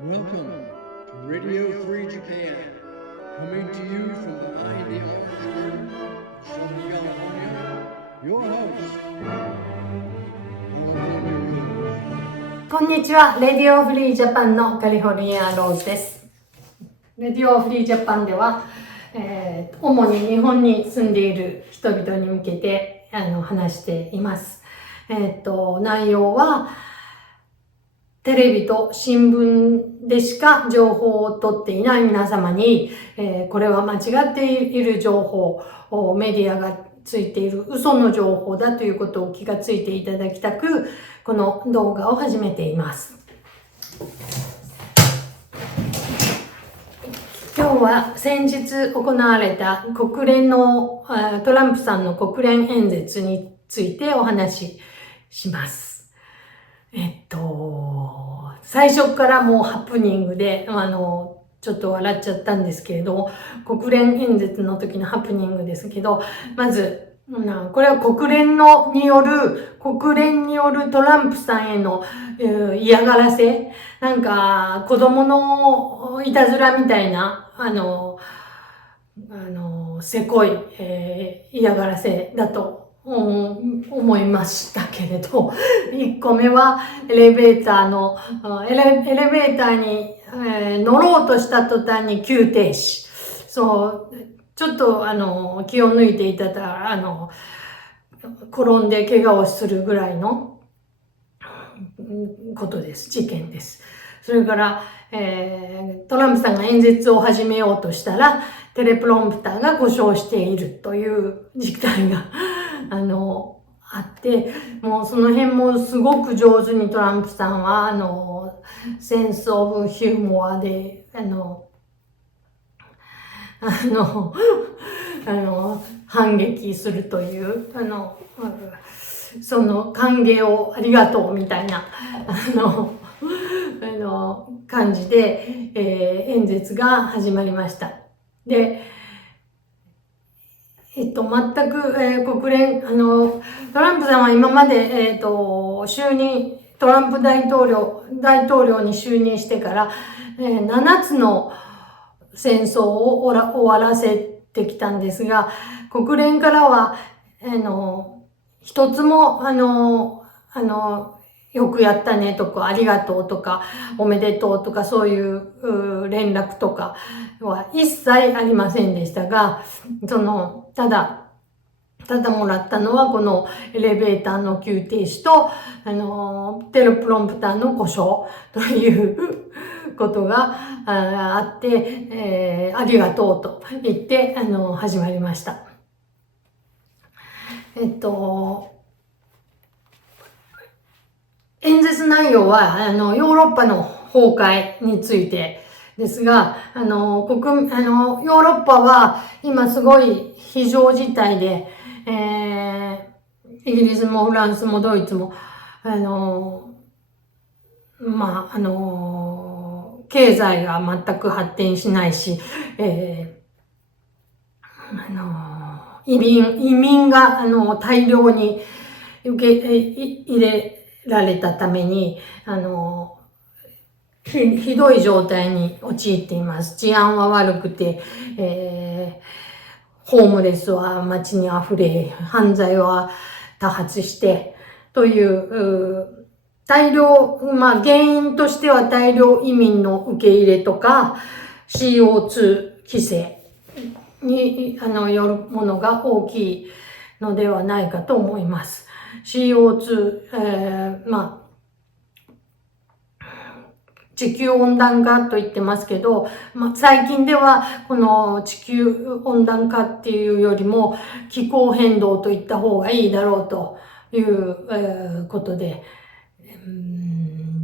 Welcome to Radio Free Japan, coming to you from behind the Orange Curtain of Southern California. Your host, California Rose. こんにちは。レディオフリージャパンのカリフォルニアローズです。レディオフリージャパンでは、主に日本に住んでいる人々に向けて話しています。内容はテレビと新聞でしか情報を取っていない皆様に、これは間違っている情報、メディアがついている嘘の情報だということを気がついていただきたく、この動画を始めています。今日は先日行われた国連のトランプさんの国連演説についてお話しします。最初からもうハプニングで、ちょっと笑っちゃったんですけれど、国連演説の時のハプニングですけど、まず、これは国連によるトランプさんへの嫌がらせ、なんか子供のいたずらみたいな、せこい、嫌がらせだと思いましたけれど、1個目はエレベーターに、乗ろうとした途端に急停止。そう、ちょっと気を抜いていたら、転んで怪我をするぐらいのことです。事件です。それから、トランプさんが演説を始めようとしたら、テレプロンプターが故障しているという事態があって、もうその辺もすごく上手にトランプさんは、センスオブヒューモアで、反撃するという、その歓迎をありがとうみたいな、感じで、演説が始まりました。で、全く、国連、トランプさんは今まで、トランプ大統領に就任してから、7つの戦争を終わらせてきたんですが、国連からは、一つも、よくやったねとか、ありがとうとか、おめでとうとか、そういう連絡とかは一切ありませんでしたが、ただもらったのはこのエレベーターの急停止と、テレプロンプターの故障ということがあって、ありがとうと言って、始まりました。演説内容は、ヨーロッパの崩壊についてですが、ヨーロッパは今すごい非常事態で、イギリスもフランスもドイツも、経済が全く発展しないし、移民が大量に受け入れられたために、ひどい状態に陥っています。治安は悪くて、ホームレスは街に溢れ、犯罪は多発して、という、原因としては大量移民の受け入れとか、CO2 規制によるものが大きいのではないかと思います。CO2、地球温暖化と言ってますけど、最近ではこの地球温暖化っていうよりも気候変動と言った方がいいだろうという、ことで、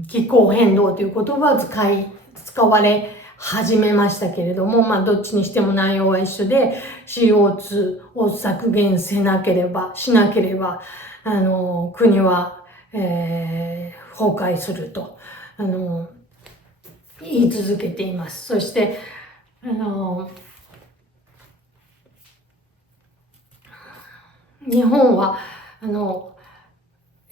気候変動という言葉を使われ始めましたけれども、どっちにしても内容は一緒で CO2 を削減しなければ、国は、崩壊すると、言い続けています。そして、日本は、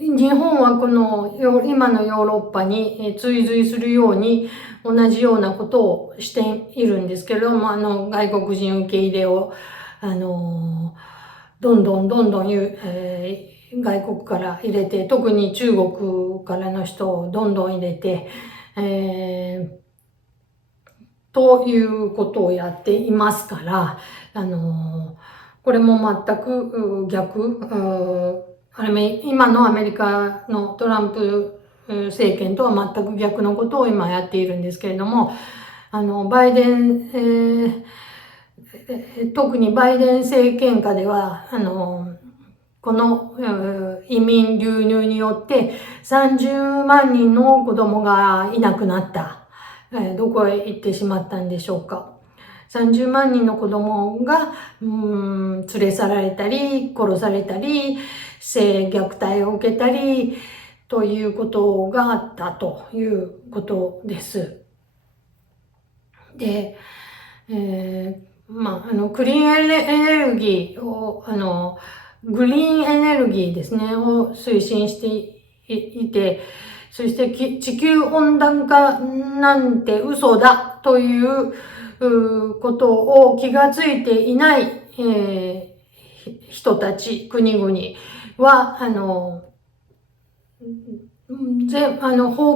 日本はこの今のヨーロッパに追随するように同じようなことをしているんですけれども、外国人受け入れを、どんどん、外国から入れて、特に中国からの人をどんどん入れて、ということをやっていますから、これも全く逆、今のアメリカのトランプ政権とは全く逆のことを今やっているんですけれども、バイデン、特にバイデン政権下では、この移民流入によって30万人の子供がいなくなった。どこへ行ってしまったんでしょうか。30万人の子供が連れ去られたり、殺されたり、性虐待を受けたり、ということがあったということです。で、クリーンエネルギーを、グリーンエネルギーですね、を推進していて、そして地球温暖化なんて嘘だということを気がついていない、人たち、国々は、崩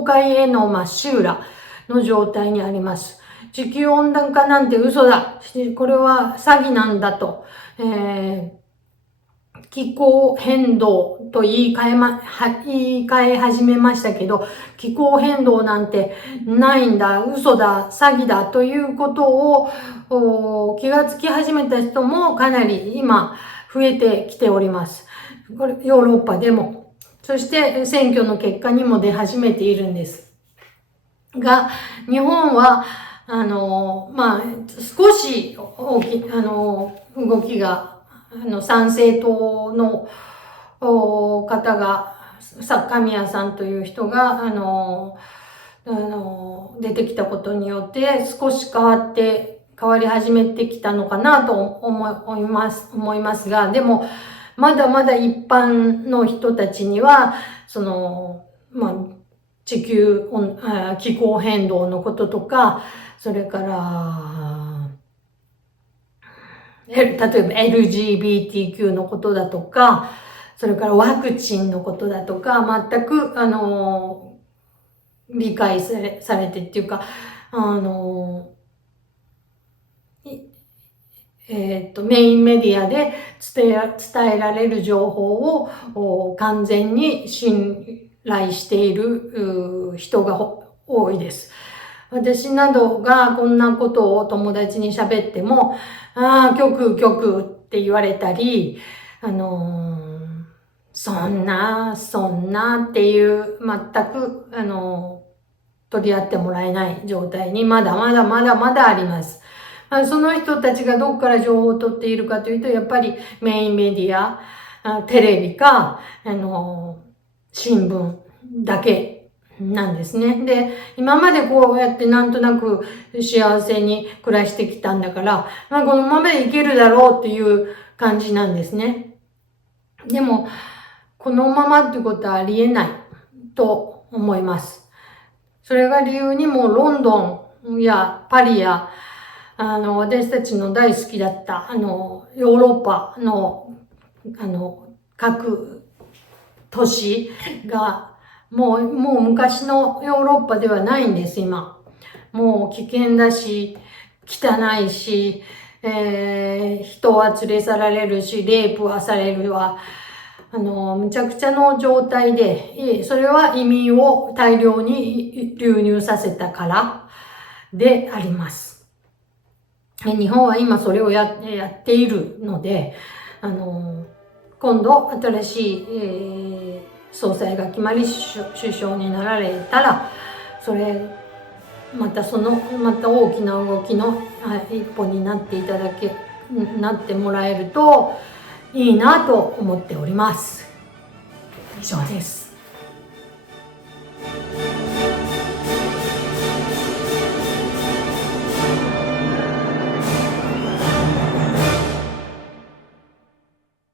壊へのまっしぐらの状態にあります。地球温暖化なんて嘘だ。これは詐欺なんだと。気候変動と言い換え始めましたけど、気候変動なんてないんだ、嘘だ、詐欺だということを気がつき始めた人もかなり今増えてきております。これヨーロッパでも。そして選挙の結果にも出始めているんです。が、日本は、少し動きが参政党の方が、神谷さんという人が、出てきたことによって少し変わり始めてきたのかなと思いますが、でも、まだまだ一般の人たちには、気候変動のこととか、それから、例えば LGBTQ のことだとか、それからワクチンのことだとか、全く、理解されてっていうか、メインメディアで伝えられる情報を完全に信頼している人が多いです。私などがこんなことを友達に喋っても、極って言われたり、そんなっていう、全く、取り合ってもらえない状態にまだまだあります。その人たちがどこから情報を取っているかというと、やっぱりメインメディア、テレビか、新聞だけなんですね。で、今までこうやってなんとなく幸せに暮らしてきたんだから、このままでいけるだろうっていう感じなんですね。でも、このままってことはありえないと思います。それが理由にもロンドンやパリや私たちの大好きだったヨーロッパの各都市がもう昔のヨーロッパではないんです、今。もう危険だし、汚いし、人は連れ去られるし、レイプはされるわ。むちゃくちゃの状態で、それは移民を大量に流入させたからであります。日本は今それをやっているので、今度新しい、総裁が決まり首相になられたら、また大きな動きの一歩になってもらえるといいなと思っております。以上です。